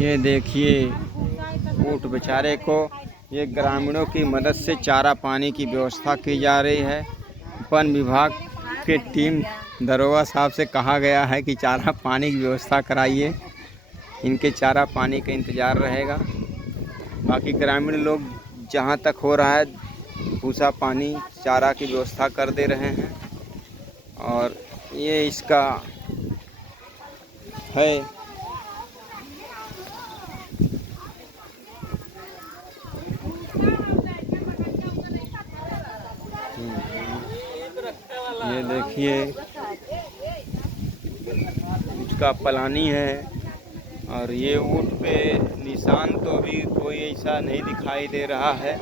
ये देखिए ऊँट बेचारे को ये ग्रामीणों की मदद से चारा पानी की व्यवस्था की जा रही है। वन विभाग की टीम दरोगा साहब से कहा गया है कि चारा पानी की व्यवस्था कराइए, इनके चारा पानी का इंतज़ार रहेगा। बाकी ग्रामीण लोग जहाँ तक हो रहा है भूसा पानी चारा की व्यवस्था कर दे रहे हैं और ये इसका है। ये देखिए उसका पलानी है और ये ऊँट पे निशान तो अभी कोई ऐसा नहीं दिखाई दे रहा है।